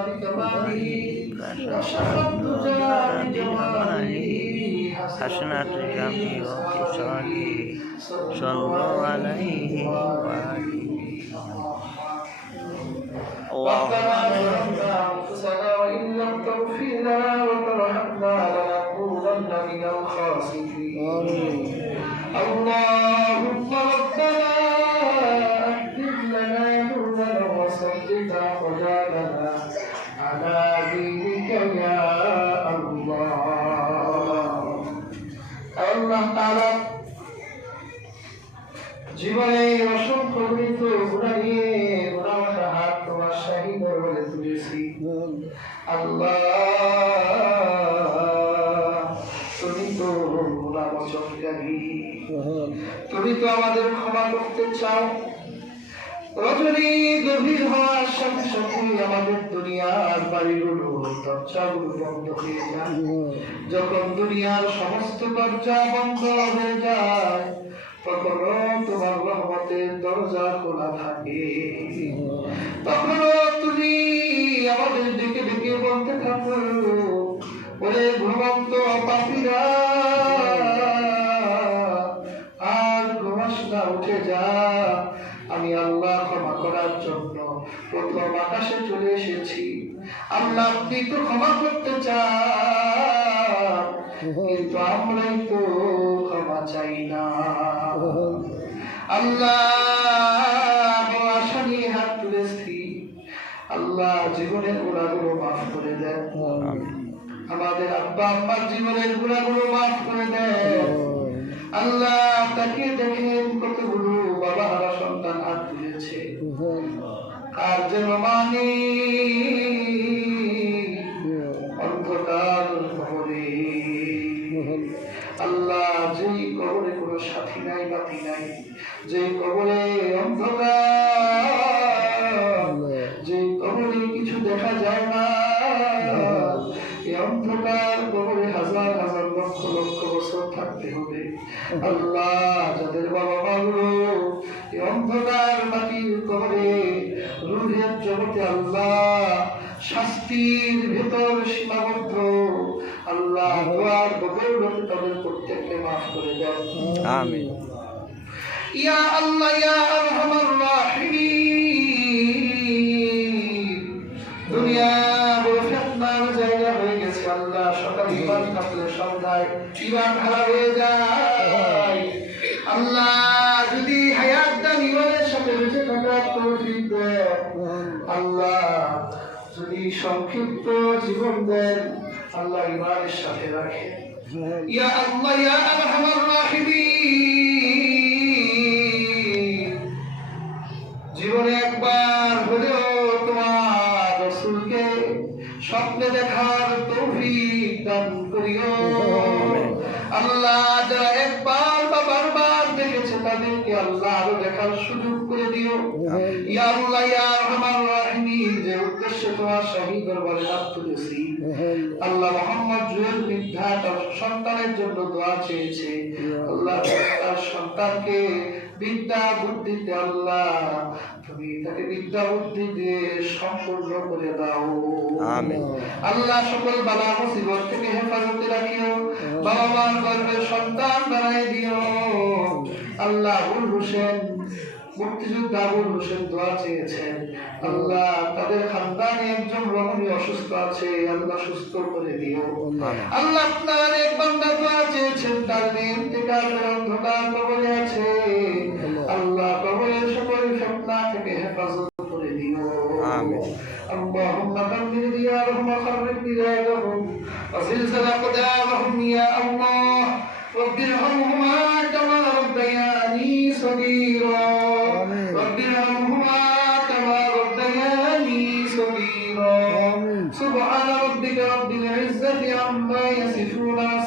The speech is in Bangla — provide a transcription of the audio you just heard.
بكماله وشرف الدجى بجماله حسنة جميع خصاله صلوا عليه وآله ربنا ظلمنا أنفسنا وإن لم تغفر لنا وترحمنا لنكونن من الخاسرين اللهم ربنا أكتب لنا نورنا وثبت أقدامنا على دينك يا الله الله تعالى জীবনে অসংখ্য মৃত গুনাহ নিয়ে গুনাহটা হাত তোমার শাহী দরবারে তুলেছি আল্লাহ তুমি তো গুনাহমোচনকারী তুমি তো আমাদের ক্ষমা করতে চাও রজনী গভীর হওয়ার সাথে সাথে আমাদের দুনিয়ার বাড়িগুলো দরজাগুলো বন্ধ হয়ে যায় যখন দুনিয়ার সমস্ত দরজা বন্ধ হয়ে যায় তখনও তোমার রহমতের দরজা খোলা থাকে তখনও তুমি আমাদের ডেকে ডেকে বলতে থাকো ওরে ঘুমন্ত পাপীরা আর ঘুমাস না উঠে যা আমি আল্লাহ ক্ষমা করার জন্য প্রথম আকাশে চলে এসেছি আল্লাহ আপনি তো ক্ষমা করতে চান কিন্তু আমরাই তো ক্ষমা চাই না আল্লাহ আশা নিয়ে হাত তুলেছি আল্লাহ জীবনের গুণাগুলো মাফ করে দেন আমাদের আব্বা আম্মার জীবনের গুণাগুলো মাফ করে দেন আল্লাহ তাকে দেখেন কতগুলো বাবা হারা সন্তান হাত তুলেছে আর যেন মানে অন্ধকার কবরে আল্লাহ যেই কবরে কোনো সাথী নাই বাতি নাই যেই কবরে অন্ধকার যেই কবরে কিছু দেখা যায় না এই অন্ধকার কবরে হাজার হাজার লক্ষ লক্ষ বছর থাকতে হবে আল্লাহ যাদের বাবা মাগুলো এই অন্ধকার মাটির কবরে রুহের জগতে আল্লাহ শাস্তির ভেতর সীমাবদ্ধ আল্লাহ দোয়ার বদৌলতে তাদের প্রত্যেককে মাফ করে দেন আমিন ইয়া আল্লাহ ইয়া আরহামার রাহিমিন দুনিয়া বড় ফিতনার জায়গা হয়ে গেছে আল্লাহ সকালে ইমান থাকলে সন্ধ্যায় ইমান হারা হয়ে যায় আল্লাহ যদি হায়াত দান ইমানের সাথে বেঁচে থাকার তৌফিক দেন আল্লাহ যদি সংক্ষিপ্ত জীবন দেন আল্লাহ ইমানের সাথে রাখে ইয়া আল্লাহ ইয়া আরহামার রাহিমিন জীবনে একবার হলেও তোমার রাসূলকে স্বপ্নে দেখার তৌফিক দান করিও আল্লাহ যারা একবার বা বারবার দেখেছে তাদেরকে আল্লাহ আরো দেখার সুযোগ করে দিও ইয়া আল্লাহ ইয়া আরহামার রাহিমিন যে উদ্দেশ্যে তোমার শাহী দরবারে হাত তুলেছি আল্লাহ মোহাম্মদ জুয়েল বৃদ্ধা তার সন্তানের জন্য দোয়া চেয়েছে আল্লাহ তার সন্তানকে বিদ্যা বুদ্ধিতে আল্লাহ তুমি তাকে বিদ্যা বুদ্ধি দিয়ে সম্পূর্ণ করে দাও আমিন আল্লাহ সকল বালা মুসিবত থেকে হেফাজতে রাখিও বাবা মার গর্ভের সন্তান বানাই দিও আল্লাহ আবুল হোসেন মুক্তিযোদ্ধা আবুল হোসেন দোয়া চেয়েছেন আল্লাহ তাদের খানদানে একজন রমণী অসুস্থ আছে আল্লাহ সুস্থ করে দিও আল্লাহ আপনার এক বান্দা দোয়া চেয়েছেন তার মেয়ে ইন্তেকালের অন্ধকার কবরে আছে আল্লাহ কবরের সকল ফিতনা থেকে হেফাজত করে দিও আমিন اللهم دمر ديارهم وخرب بلادهم وزلزل أقدامهم يا الله رب ارحمهما كما ربياني صغيرا رب ارحمهما كما ربياني صغيرا سبحان ربك رب العزة عما يصفون